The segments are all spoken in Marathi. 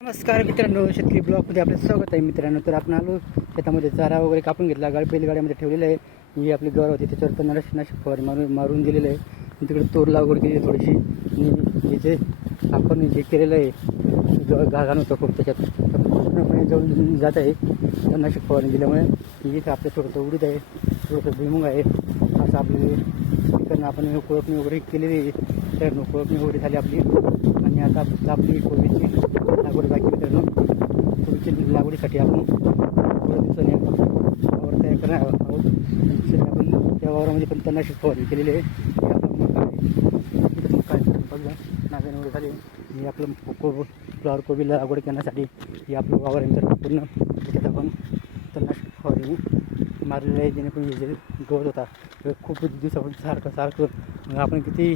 नमस्कार मित्रांनो, शेतकरी ब्लॉगमध्ये आपलं स्वागत आहे. मित्रांनो, तर आपण आलो शेतामध्ये चारा वगैरे कापून घेतला, बैलगाड्यामध्ये ठेवलेलं आहे. ही आपली गवर होती, त्याच्यावर पण नाशक फवारणी मारून दिलेलं आहे. तिकडे तोर लागवड केली थोडीशी, आणि जे आपण जे केलेलं आहे घाण होतं खूप, त्याच्यात पूर्णपणे जळून जात आहे. नाशक फवारणी दिल्यामुळे इथं आपलं थोडंसं उडीद आहे, थोडंसं भुईमुग आहे. असं आपले पिकांना आपण कोळपणी वगैरे केलेली आहे. तर कोळपणी वगैरे झाली आपली, आणि आता आपली कोबीची लागवड बाकी. मित्रांनो, कोबीची लागवडीसाठी आपण थोड्या दिवसांनी वावर तयार करणार आहोत. आपण त्या वावरामध्ये पण तणनाशक फवारणी केलेली आहे. हे आपलं मका आहे, मका बघा नागण वगैरे झाली. हे आपलं फ्लॉवर कोबीला लागवड करण्यासाठी हे आपलं वावर आहे. तर पूर्ण त्याच्यात आपण तणनाशक फवारणी मारलेलं आहे, जेणेकरून जे गवत होता खूप दिवसापासून सारखं आपण किती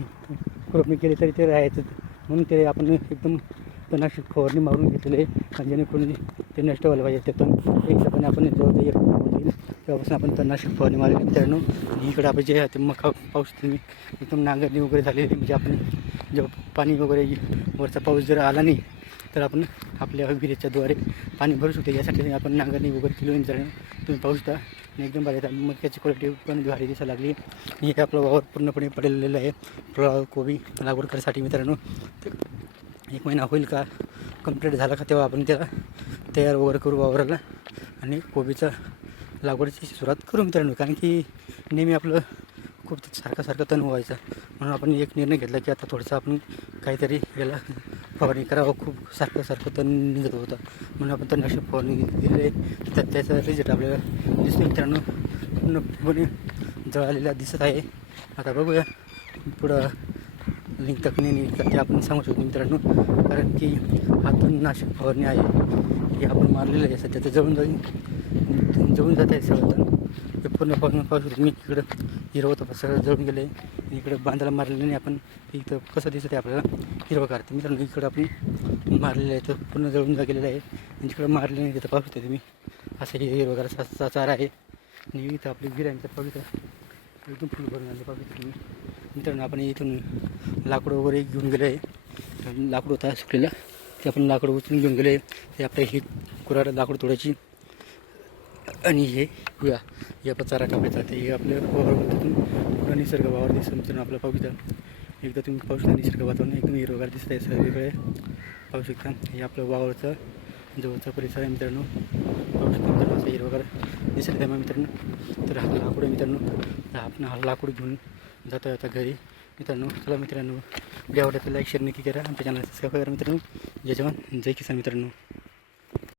खुरपणी केली तरी ते राहायचं, म्हणून ते आपण एकदम तणनाशक फवारणी मारून घेतलेले आहे. आणि जेणेकरून ते नष्ट व्हायला पाहिजे. त्यातून एक आपण जवळ होईल तेव्हापासून आपण तणनाशक फवारणी मारली. मित्रांनो, इकडे आपण जे आहे ते मका पाऊस तुम्ही एकदम नांगरणी वगैरे झालेली, म्हणजे आपण जेव्हा पाणी वगैरे वरचा पाऊस जर आला नाही तर आपण आपल्या विहिरीच्याद्वारे पाणी भरू शकतो. यासाठी आपण नांगरणी वगैरे केली. मित्रांनो, तुम्ही पाहू शकता एकदम भारी येतात. मक्याची क्वालिटी पण भारी दिसायला लागली. हे आपलं वावर पूर्णपणे पडलेलं आहे फ्लॉवर कोबी लागवड करण्यासाठी. मित्रांनो, एक महिना होईल का कंप्लीट झाला का तेव्हा आपण त्याला तयार वगैरे करू वावराला, आणि कोबीचा लागवडीची सुरुवात करू. मित्रांनो, कारण की नेहमी आपलं खूप सारखं तण व्हायचं, म्हणून आपण एक निर्णय घेतला की आता थोडंसं आपण काहीतरी याला फवारणी करावं. खूप सारखं तण निघत होतं, म्हणून आपण तणनाशक फवारणी दिलेली आहे. तर त्याचा रिझल्ट आपल्याला दिसतो. मित्रांनो, पूर्णपणे जळालेला दिसत आहे. आता बघूया पुढं लिंक तक नाही ते आपण सांगू शकतो. मित्रांनो, कारण की हा तणनाशक फवारणी आहे, हे आपण मारलेलं आहे. सध्या ते जळून जात आहे सगळं. ते पूर्ण पाहू शकतो मी. इकडं हिरवं होतं सगळं जळून गेलं आहे. इकडं बांधायला मारलेलं नाही आपण, इथं कसं दिसत आहे आपल्याला हिरवं काढते. मित्रांनो, इकडं आपण मारलेलं आहे तर पूर्ण जळून गेलेलं आहे. आणि जिकडं मारलेलं नाही तिथं पाहू शकता तुम्ही, असं हे हिरवं चारा आहे. आणि इथं आपली गिऱ्यांचं पाहू शकता एकदम फुल भरून आलं पाहू शकता तुम्ही. मित्रांनो, आपण इथून लाकूड वगैरे घेऊन गेलो आहे. लाकूड होता सुकलेला, ते आपण लाकूड उचलून घेऊन गेलो आहे. ते आपल्या ही कुऱ्हाड लाकूड तोडायची, आणि हे आपण चारा कापायचा. हे आपल्या वावरातून पूर्ण निसर्ग वावर दिसतं. मित्रांनो, आपलं पाहू शकता एकदा तुम्ही पाहू शकता निसर्ग वातावरण एकदम हिरवगार दिसत आहे सगळीकडे पाहू शकता. हे आपलं वावरचं जवळचा परिसर आहे. मित्रांनो, पाहू शकता. मित्रांनो, असं हिरवगार दिसत आहे मित्रांनो. तर हा लाकूड आहे. मित्रांनो, तर आपण हा लाकूड घेऊन जातो आता घरी. मित्रांनो, चला मित्रांनो, व्हिडिओ आवडला तर लाईक शेअर नक्की करा. आमच्या चॅनल सबस्क्राईब करा. मित्रांनो, जय जवान जय किसान. मित्रांनो.